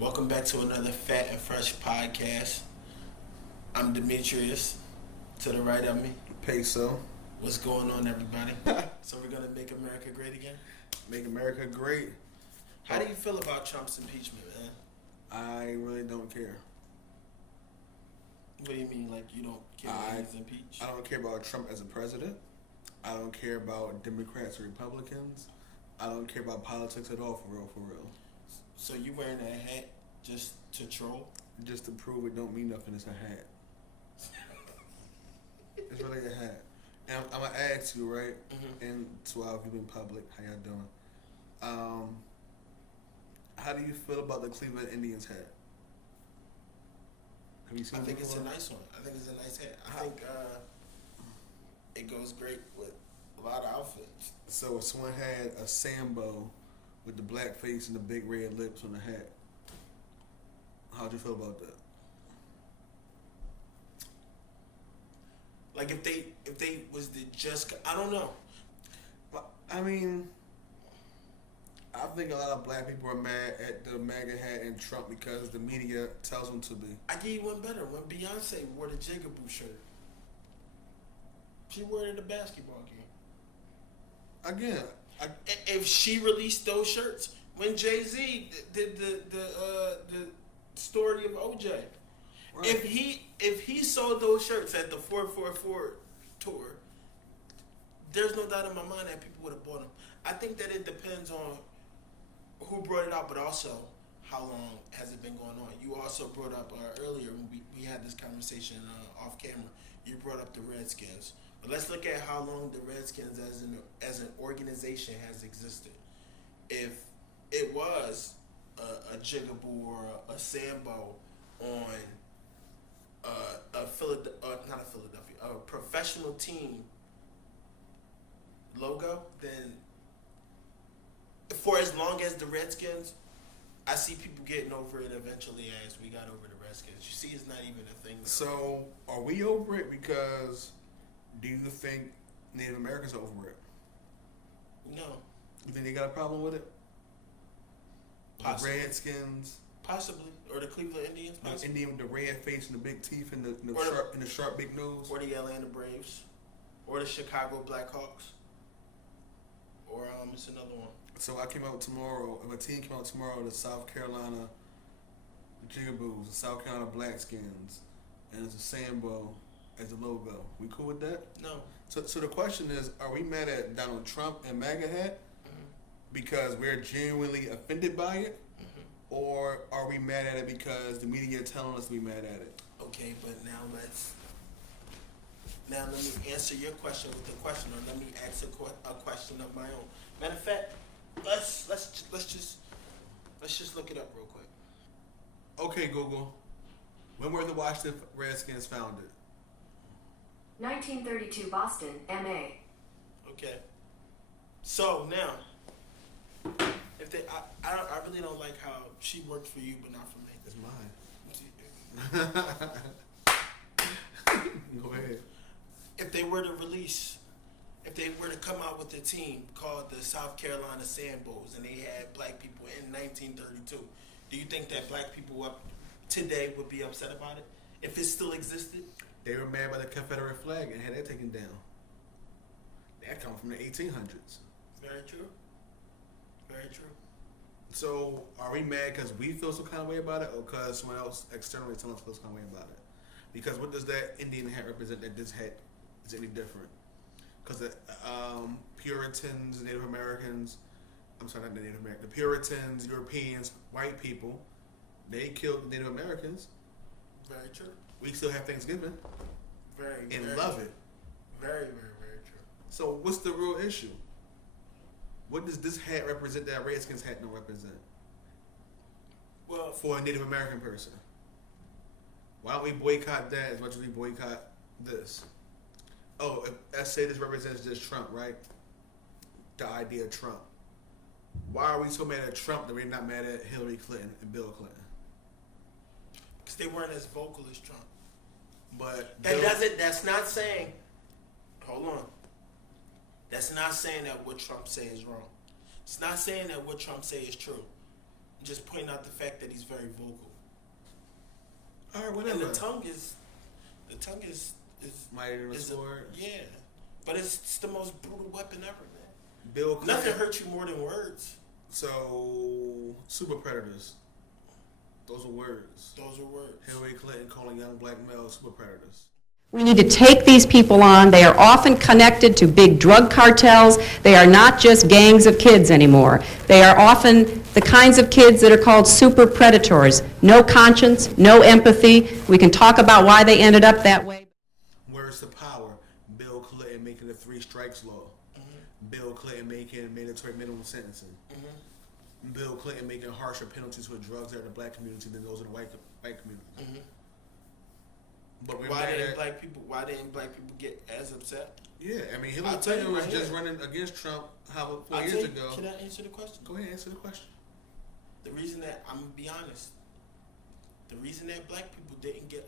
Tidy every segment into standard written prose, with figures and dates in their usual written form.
Welcome back to another Fat and Fresh podcast. I'm Demetrius. To the right of me, Peso. what's going on, everybody? So we're gonna make America great again. Make America great. How do you feel about Trump's impeachment, man? I really don't care. What do you mean, like you don't care that he's impeached? I don't care about Trump as a president. I don't care about Democrats or Republicans. I don't care about politics at all, for real, for real. So you wearing that hat just to troll? Just to prove it don't mean nothing, it's a hat. It's really a hat. And I'm gonna ask you, right? Mm-hmm. And to our viewing public, how y'all doing? How do you feel about the Cleveland Indians hat? Have you seen I it think it's a before? nice one. I think it's a nice hat. I think it goes great with a lot of outfits. So if someone had a Sambo with the black face and the big red lips on the hat, how'd you feel about that? Like if they was the just, I don't know. Well, I mean, I think a lot of black people are mad at the MAGA hat and Trump because the media tells them to be. I give you one better. When Beyonce wore the Jigaboo shirt, she wore it at a basketball game. Again, If she released those shirts, when Jay-Z did the story of OJ, right. if he sold those shirts at the 444 tour, there's no doubt in my mind that people would have bought them. I think that it depends on who brought it out, but also how long has it been going on. You also brought up earlier when we had this conversation off camera. You brought up the Redskins. But let's look at how long the Redskins as an organization has existed. If it was a Jigaboo or a Sambo on a professional team logo, then for as long as the Redskins, I see people getting over it eventually as we got over the Redskins. You see, it's not even a thing now. So are we over it? Because do you think Native Americans are over it? No. You think they got a problem with it? Possibly. The Redskins, Possibly. Or the Cleveland Indians, the possibly. Indian with the red face and the big teeth and Or the sharp big nose. Or the Atlanta Braves. Or the Chicago Blackhawks. Or it's another one. So I came out tomorrow. If a team came out tomorrow, the South Carolina Jigaboos, the South Carolina Blackskins, and it's a Sambo as the logo. We cool with that? No. So the question is, are we mad at Donald Trump and MAGA hat because we're genuinely offended by it, or are we mad at it because the media telling us to be mad at it? Okay, but now let me answer your question with a question, or let me ask a question of my own. Matter of fact, let's just look it up real quick. Okay, Google. When were the Washington Redskins founded? 1932 Boston, MA. Okay. So now, if they, I really don't like how she worked for you but not for me. It's mine. Go ahead. If they were to come out with a team called the South Carolina Sambos and they had black people in 1932, do you think that black people up today would be upset about it if it still existed? They were mad by the Confederate flag and had that taken down. That come from the 1800s. Very true. Very true. So are we mad because we feel some kind of way about it, or because someone else externally telling us feels some kind of way about it? Because what does that Indian hat represent that this hat is any different? Because the Puritans, Native Americans, I'm sorry, not the Native Americans, the Puritans, Europeans, white people, they killed the Native Americans. Very true. We still have Thanksgiving Very and very love true. it. Very, very, very true. So what's the real issue? What does this hat represent that Redskins hat don't represent Well, for a Native American person? Why don't we boycott that as much as we boycott this? Oh, let's say this represents just Trump, right? The idea of Trump. Why are we so mad at Trump that we're not mad at Hillary Clinton and Bill Clinton? because they weren't as vocal as Trump. But That's not saying. Hold on. That's not saying that what Trump say is wrong. It's not saying that what Trump say is true. just pointing out the fact that he's very vocal. All right, whatever. And the tongue is mightier than the sword. Yeah, but it's the most brutal weapon ever, man. Bill Clinton. Nothing hurts you more than words. So, super predators. Those are words. Those are words. Hillary Clinton calling young black males super predators. We need to take these people on. They are often connected to big drug cartels. They are not just gangs of kids anymore. They are often the kinds of kids that are called super predators. No conscience, no empathy. We can talk about why they ended up that way. Where's the power? Bill Clinton making the 3 strikes law. Mm-hmm. Bill Clinton making mandatory minimum sentencing. Mm-hmm. Bill Clinton making harsher penalties for drugs that are in the black community than those in the white community. Mm-hmm. But why didn't black people get as upset? Yeah, I mean, Hillary Clinton was just running against Trump 4 years ago. Should I answer the question? Go ahead, answer the question. The reason that, I'm gonna be honest, the reason that black people didn't get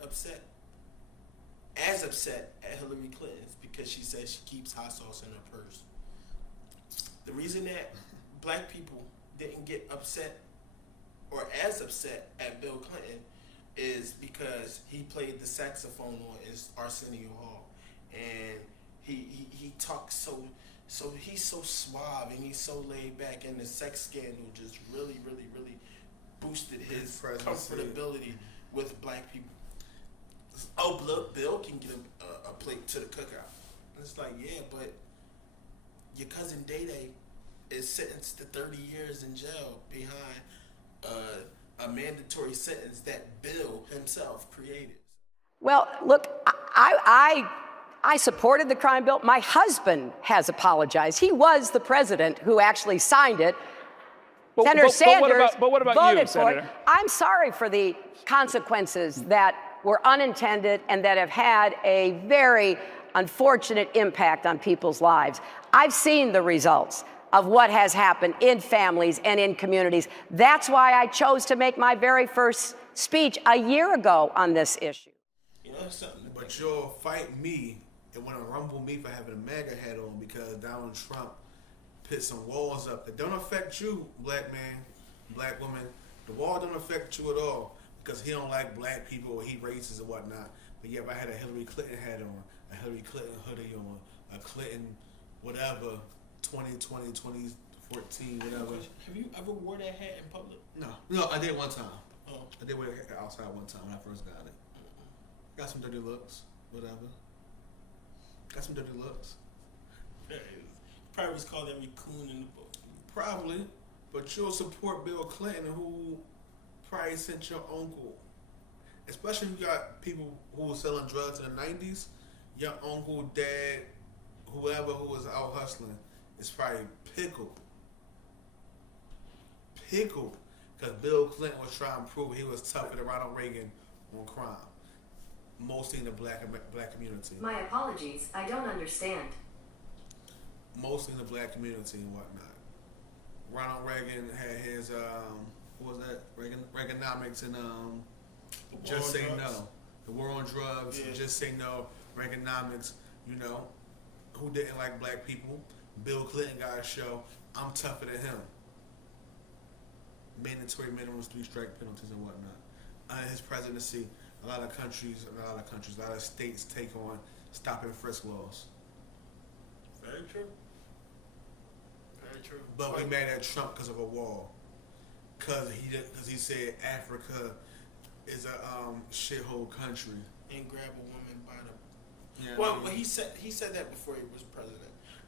as upset at Hillary Clinton is because she says she keeps hot sauce in her purse. The reason that black people didn't get upset or as upset at Bill Clinton is because he played the saxophone on Arsenio Hall, and he talks so he's so suave and he's so laid back, and the sex scandal just really boosted his comfortability with black people. Oh, look, Bill can get a plate to the cookout. And it's like, yeah, but your cousin Day Day is sentenced to 30 years in jail behind a mandatory sentence that Bill himself created. Well, look, I supported the crime bill. My husband has apologized. He was the president who actually signed it. Senator Sanders voted for it. I'm sorry for the consequences that were unintended and that have had a very unfortunate impact on people's lives. I've seen the results of what has happened in families and in communities. That's why I chose to make my very first speech a year ago on this issue. You know something? But you'll fight me and want to rumble me for having a MAGA hat on because Donald Trump put some walls up that don't affect you, black man, black woman. The wall don't affect you at all because he don't like black people or he racist or whatnot. But yeah, if I had a Hillary Clinton hat on, a Hillary Clinton hoodie on, a Clinton whatever, 2020, 2014, whatever. Have you ever wore that hat in public? No, I did one time. Oh. I did wear it outside one time when I first got it. Got some dirty looks, whatever. Got some dirty looks. Yeah, probably was called every coon in the book. Probably, but you'll support Bill Clinton, who probably sent your uncle. Especially if you got people who were selling drugs in the 90s. Your uncle, dad, whoever who was out hustling is probably pickled. Because Bill Clinton was trying to prove he was tougher than Ronald Reagan on crime. Mostly in the black community. My apologies, I don't understand. Mostly in the black community and whatnot. Ronald Reagan had his what was that? Reaganomics and Just Say No. The war on drugs, yeah. Just Say No, Reaganomics, you know. Who didn't like black people? Bill Clinton got a show, I'm tougher than him. Mandatory minimums, 3 strike penalties and whatnot. Under his presidency, a lot of states take on stop and frisk laws. Very true. Very true. But we mad at Trump because of a wall. Because he said Africa is a shithole country. And grab a woman by the... Yeah, well, he said that before he was president.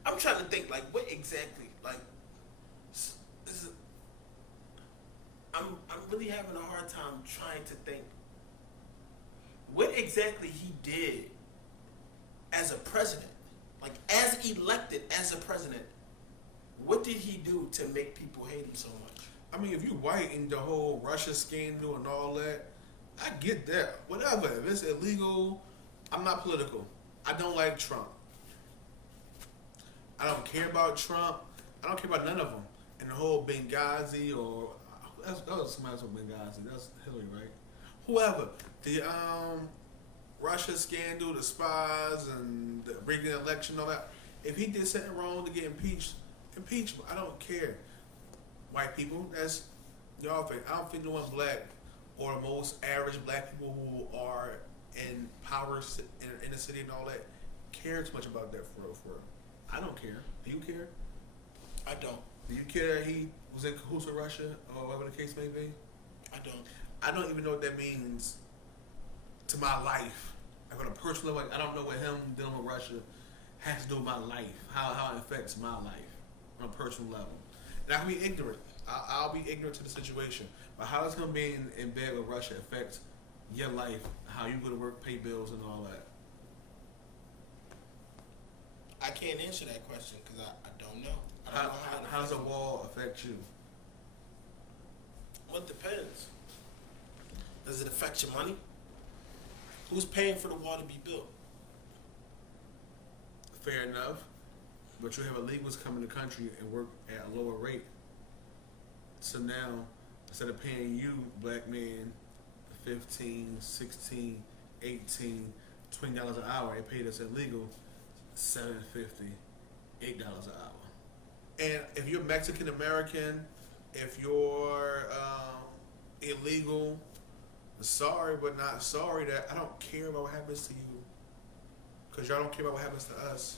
I'm trying to think, like, what exactly, like, I'm really having a hard time trying to think what exactly he did as a president, like as elected as a president. What did he do to make people hate him so much? I mean, if you white and the whole Russia scandal and all that, I get that. Whatever. If it's illegal, I'm not political. I don't like Trump. I don't care about Trump. I don't care about none of them. And the whole Benghazi or that was somebody else with Benghazi. That was Hillary, right? Whoever. The Russia scandal, the spies, and the rigging election, all that. If he did something wrong to get impeached, impeach him. I don't care. White people, that's y'all think? I don't think no one black or the most average black people who are in power in the city and all that care too much about that for real. I don't care. Do you care? I don't. Do you care that he was in cahoots with Russia or whatever the case may be? I don't. I don't even know what that means to my life. Like on a personal level, I don't know what him dealing with Russia has to do with my life, how it affects my life on a personal level. And I can be ignorant. I'll be ignorant to the situation. But how does him being in bed with Russia affect your life, how you go to work, pay bills, and all that? I can't answer that question because I don't know. I don't know how does a wall affect you? Well, it depends. Does it affect your money? Who's paying for the wall to be built? Fair enough. But you have illegals come in the country and work at a lower rate. So now, instead of paying you, black man, 15, 16, 18, $20 an hour, they paid us illegal $7.50, $8 an hour. And if you're Mexican American, if you're illegal, sorry but not sorry that I don't care about what happens to you, because y'all don't care about what happens to us.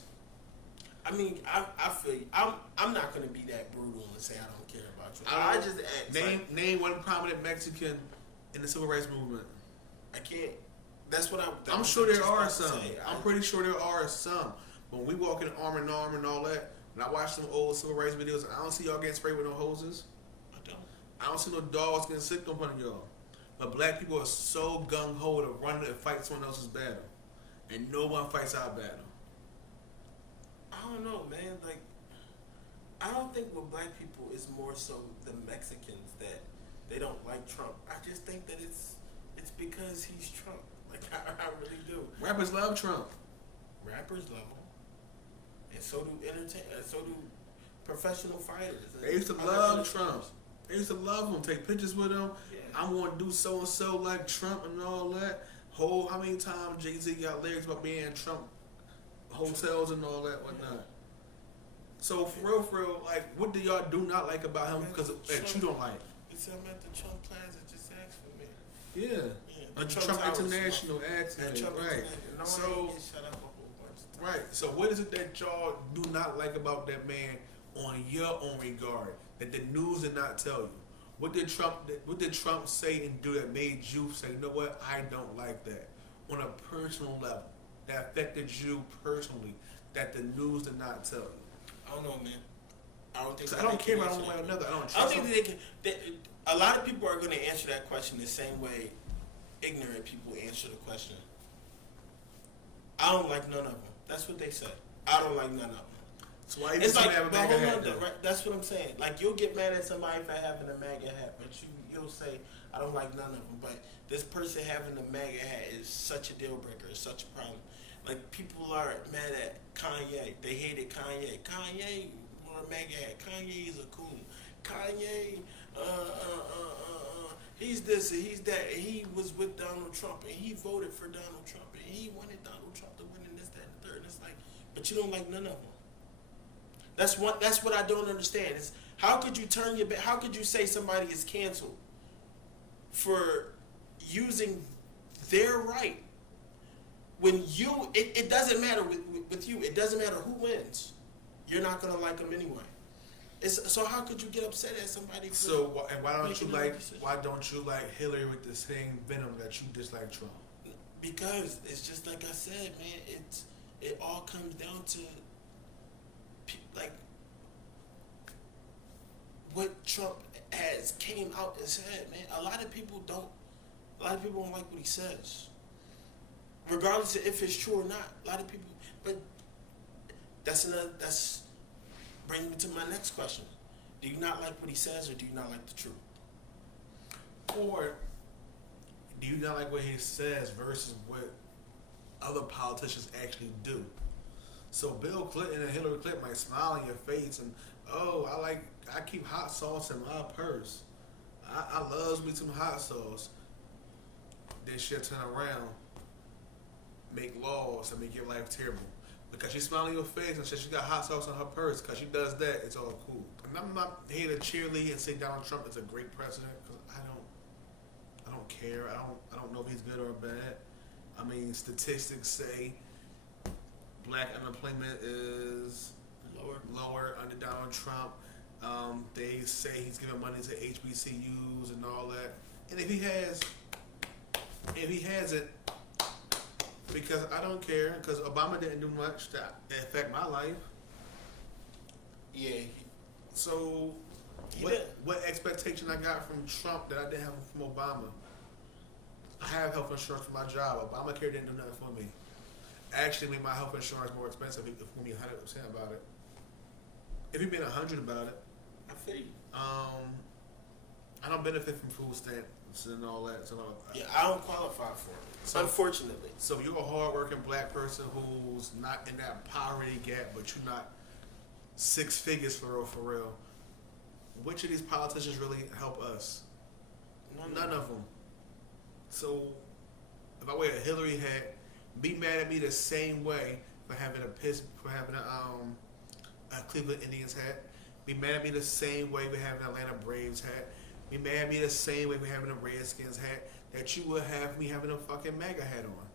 I mean, I feel you. I'm not gonna be that brutal and say I don't care about you. I just ask, name one prominent Mexican in the civil rights movement. I can't. That's what I'm sure there are some. I'm pretty sure there are some. When we walk in arm in arm and all that, when I watch some old civil rights videos, I don't see y'all getting sprayed with no hoses. I don't see no dogs getting sick up on y'all. But black people are so gung ho to run and fight someone else's battle, and no one fights our battle. I don't know, man. Like, I don't think with black people it's more so the Mexicans that they don't like Trump. I just think that it's because he's Trump. Like, I really do. Rappers love Trump. Rappers love him, and so do professional fighters. They used to love Trump. They used to love him. Take pictures with him. Yeah. I'm going to do so and so like Trump and all that. How many times Jay-Z got lyrics about being in Trump hotels and all that whatnot. So for real, like, what do y'all do not like about him because that you don't like? It's I'm at the Trump Plaza. Just ask for me. Yeah. The Trump International accident, right? So, right. So what is it that y'all do not like about that man on your own regard that the news did not tell you? What did Trump say and do that made you say, you know what, I don't like that on a personal level that affected you personally that the news did not tell you? I don't know, man. I don't think. So I don't care about one way or another. I don't think they can. A lot of people are going to answer that question the same way ignorant people answer the question. I don't like none of them. That's what they said. I don't like none of them. So why it's like, but hold on, right? That's what I'm saying. Like, you'll get mad at somebody for having a MAGA hat, but you'll say, I don't like none of them. But this person having a MAGA hat is such a deal breaker. It's such a problem. Like, people are mad at Kanye. They hated Kanye. Kanye wore a MAGA hat. Kanye is a coon. Kanye, he's this and he's that. And he was with Donald Trump and he voted for Donald Trump and he wanted Donald Trump to win and this, that, and the third. And it's like, but you don't like none of them. That's what I don't understand. Is how could you turn your back? How could you say somebody is canceled for using their right when you? It doesn't matter with you. It doesn't matter who wins. You're not gonna like them anyway. So how could you get upset at somebody? So and why don't you like Hillary with the same venom that you dislike Trump? Because it's just like I said, man. It all comes down to like what Trump has came out and said, man. A lot of people don't like what he says, regardless of if it's true or not. A lot of people, but that's brings me to my next question. Do you not like what he says, or do you not like the truth? Or do you not like what he says versus what other politicians actually do? So Bill Clinton and Hillary Clinton might smile in your face and, oh, I keep hot sauce in my purse. I loves me some hot sauce. Then she'll turn around, make laws and make your life terrible. Because she smiling in your face and she got hot sauce on her purse. Because she does that, it's all cool. And I'm not here to cheerlead and say Donald Trump is a great president because I don't care. I don't know if he's good or bad. I mean, statistics say black unemployment is lower under Donald Trump. They say he's giving money to HBCUs and all that. And if he hasn't, because I don't care, because Obama didn't do much to affect my life. Yeah. So, what expectation I got from Trump that I didn't have from Obama? I have health insurance for my job. Obamacare didn't do nothing for me. Actually made my health insurance more expensive if you be 100% about it. If you've been 100 about it. I feel you. I don't benefit from food stamps and all that. So yeah, I don't qualify for it, unfortunately. So you're a hard-working black person who's not in that poverty gap, but you're not six figures for real. Which of these politicians really help us? None of them. So if I wear a Hillary hat, be mad at me the same way for having a Cleveland Indians hat. Be mad at me the same way for having an Atlanta Braves hat. Be mad at me the same way for having a Redskins hat that you would have me having a fucking MAGA hat on.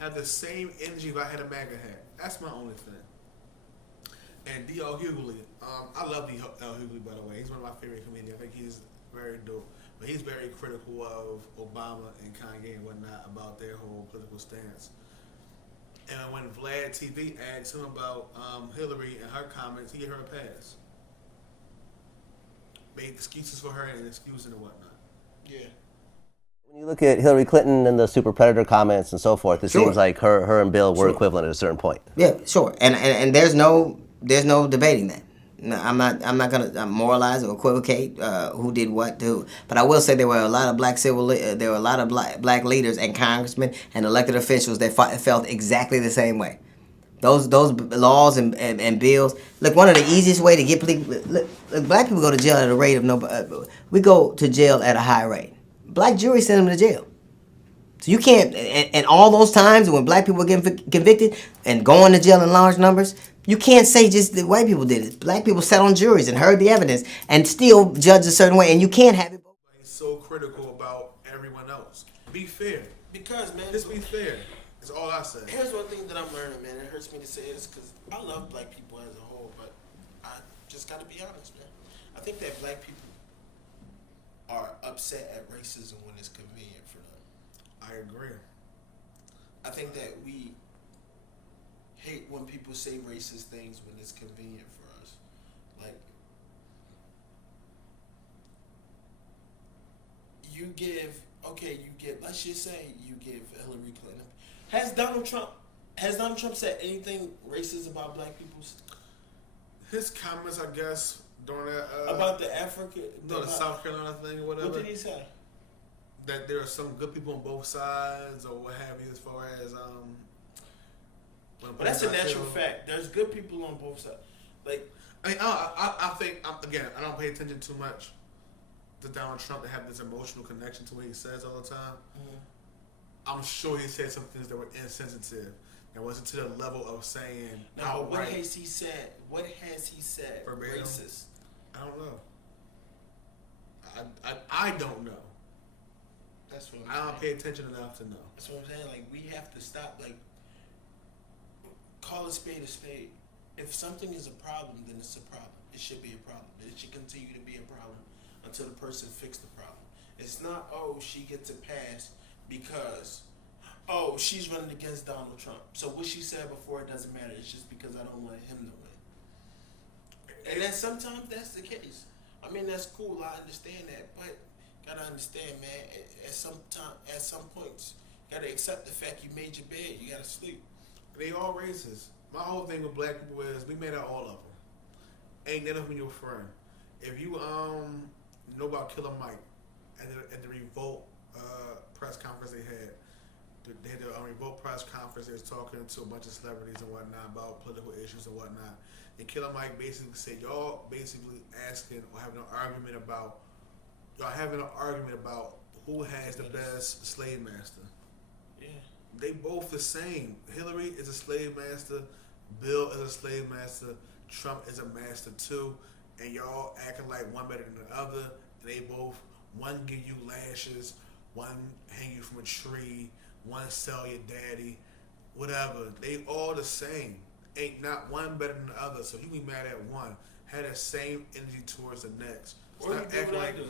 Have the same energy if I had a MAGA hat. That's my only thing. And D.L. Hughley, I love D.L. Hughley, by the way. He's one of my favorite comedians. I think he's very dope. But he's very critical of Obama and Kanye and whatnot about their whole political stance. And when Vlad TV asked him about Hillary and her comments, he gave her a pass. Made excuses for her and excuses and whatnot. Yeah. When you look at Hillary Clinton and the super predator comments and so forth, it seems like her and Bill were equivalent at a certain point. Yeah, sure. And there's no debating that. No, I'm not gonna moralize or equivocate who did what to who. But I will say there were a lot of black leaders and congressmen and elected officials that felt exactly the same way. Those laws and bills. Look, one of the easiest way to get look, black people go to jail at a rate of we go to jail at a high rate. Black jury send them to jail. So you can't, and all those times when black people get convicted and going to jail in large numbers, you can't say just that white people did it. Black people sat on juries and heard the evidence and still judged a certain way, and you can't have it. He's so critical about everyone else. Be fair. Because, man, Just be fair. That's all I say. Here's one thing that I'm learning, man. It hurts me to say this because I love black people as a whole, but I just got to be honest, man. I think that black people are upset at racism when it's convenient for them. I agree. I think that we hate when people say racist things when it's convenient for us. Like, let's just say you give Hillary Clinton. Has Donald Trump said anything racist about black people? His comments, I guess, during that about the Africa, the South Carolina thing or whatever. What did he say? That there are some good people on both sides, or what have you, as far as But that's a natural fact. There's good people on both sides. Like, I mean, I think again, I don't pay attention too much to Donald Trump to have this emotional connection to what he says all the time. Mm-hmm. I'm sure he said some things that were insensitive. That wasn't to the level of saying. No, what has he said? What has he said? Verbatim? Racist. I don't know. I don't know. That's what I'm saying. I don't pay attention enough to know. That's what I'm saying. Like, we have to stop. Like, call a spade a spade. If something is a problem, then it's a problem. It should be a problem. It should continue to be a problem until the person fixes the problem. It's not, oh, she gets a pass because, oh, she's running against Donald Trump. So what she said before, it doesn't matter. It's just because I don't want him to win. And then sometimes that's the case. I mean, that's cool. I understand that. But gotta understand, man, at some points, gotta accept the fact you made your bed. You gotta sleep. They all racist. My whole thing with black people is we made out all of them. Ain't none of them your friend. If you know about Killer Mike at the Revolt press conference they had the Revolt press conference. They was talking to a bunch of celebrities and whatnot about political issues and whatnot. And Killer Mike basically said, y'all basically asking or having an argument about who has the best slave master. Yeah. They both the same. Hillary is a slave master. Bill is a slave master. Trump is a master too. And y'all acting like one better than the other. And they both, one give you lashes, one hang you from a tree, one sell your daddy, whatever. They all the same. Ain't not one better than the other. So you be mad at one. Have that same energy towards the next. Or you do what I do.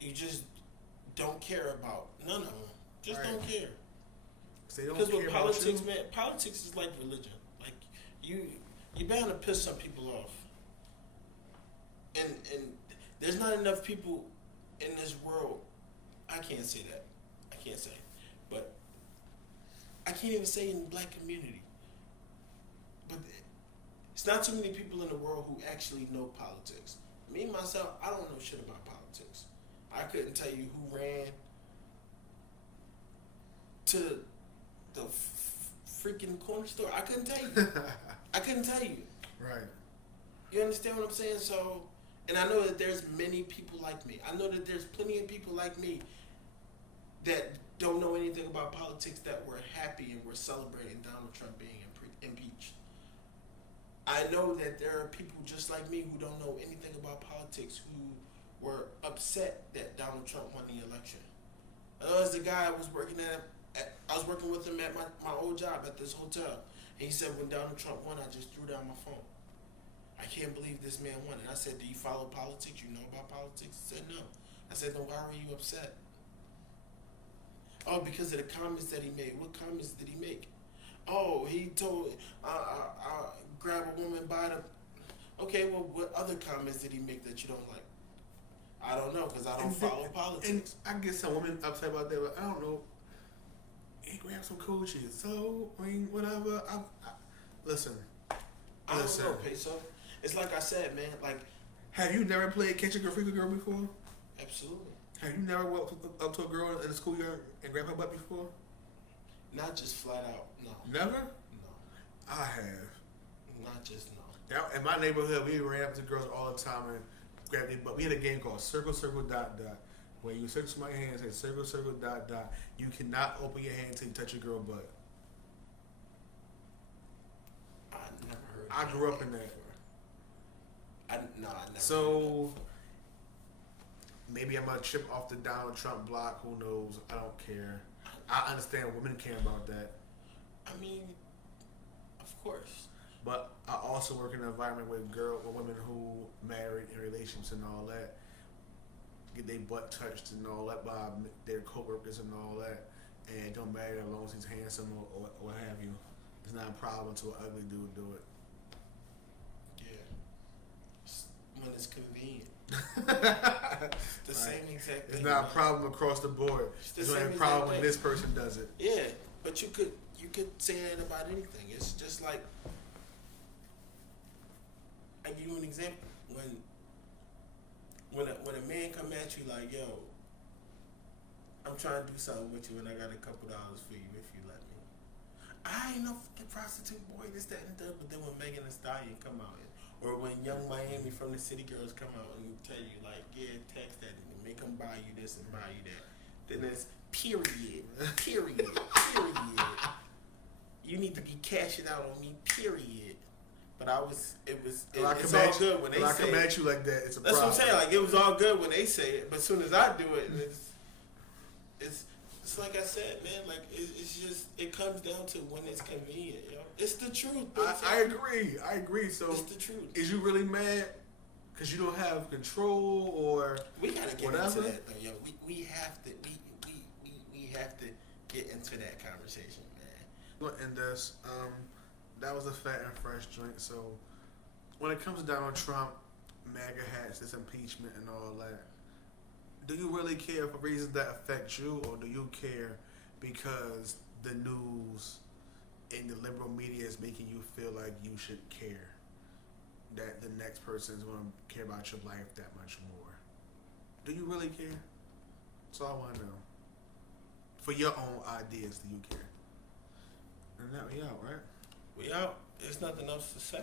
You just don't care about none of them. Just don't care. Because with politics, man, politics is like religion. Like you're bound to piss some people off. And there's not enough people in this world. I can't say that. I can't say, but I can't even say in the black community. But it's not too many people in the world who actually know politics. Me myself, I don't know shit about politics. I couldn't tell you who ran to the freaking corner store. I couldn't tell you. I couldn't tell you. Right. You understand what I'm saying? So, and I know that there's many people like me. I know that there's plenty of people like me that don't know anything about politics that were happy and were celebrating Donald Trump being impeached. I know that there are people just like me who don't know anything about politics who were upset that Donald Trump won the election. I know as the guy I was working I was working with him at my old job at this hotel. And he said when Donald Trump won, I just threw down my phone. I can't believe this man won. And I said, do you follow politics? You know about politics? He said, no. I said, then why were you upset? Oh, because of the comments that he made. What comments did he make? Oh, he told, grab a woman by the... Okay, well, what other comments did he make that you don't like? I don't know, because I don't follow politics. And I get some women upset about that, but I don't know. He grabbed some cool shit. So, I mean, whatever. Listen. I don't know, Peso. It's like I said, man, like... Have you never played Catch a Girl, Freak a Girl before? Absolutely. Have you never walked up to a girl in the schoolyard and grabbed her butt before? Not just flat out, no. Never? No. I have. Not just no. Yeah, in my neighborhood, we ran up to girls all the time and grabbed their butt. We had a game called Circle, Circle, Dot, Dot. Where you search my hand and say circle, circle, dot, dot. You cannot open your hand until you touch a girl butt. I never heard I grew up in that. I never. So maybe I'm gonna chip off the Donald Trump block. Who knows? I don't care. I understand women care about that. I mean, of course. But I also work in an environment with women who married in relationships and all that. Get their butt touched and all that by their co-workers and all that, and it don't matter as long as he's handsome or what have you. It's not a problem to an ugly dude do it. Yeah. When it's convenient. The same exact thing. It's not a problem across the board. It's only a problem when this person does it. Yeah, but you could say that about anything. It's just like, I give you an example. When a man come at you like, yo, I'm trying to do something with you and I got a couple dollars for you if you let me. I ain't no fucking prostitute boy, this, that, and that. But then when Megan Thee Stallion come out, or when Young Miami from the City Girls come out and tell you like, yeah, text that and make them buy you this and buy you that, then it's period. You need to be cashing out on me, period. But it's all good when they say it. I come at you like that, it's a problem. That's what I'm saying. Like, it was all good when they say it, but as soon as I do it, it's like I said, man. Like, it's just, it comes down to when it's convenient, yo. It's the truth. I agree. So, it's the truth. Is you really mad because you don't have control or we gotta get whatever? into that, though, yo. We have to get into that conversation, man. We'll end this. That was a Phat and Fresh joint. So, when it comes to Donald Trump, MAGA hats, this impeachment and all that, do you really care for reasons that affect you, or do you care because the news and the liberal media is making you feel like you should care, that the next person is going to care about your life that much more? Do you really care? That's all I want to know. For your own ideas, do you care? And that we out, right? We out. There's nothing else to say.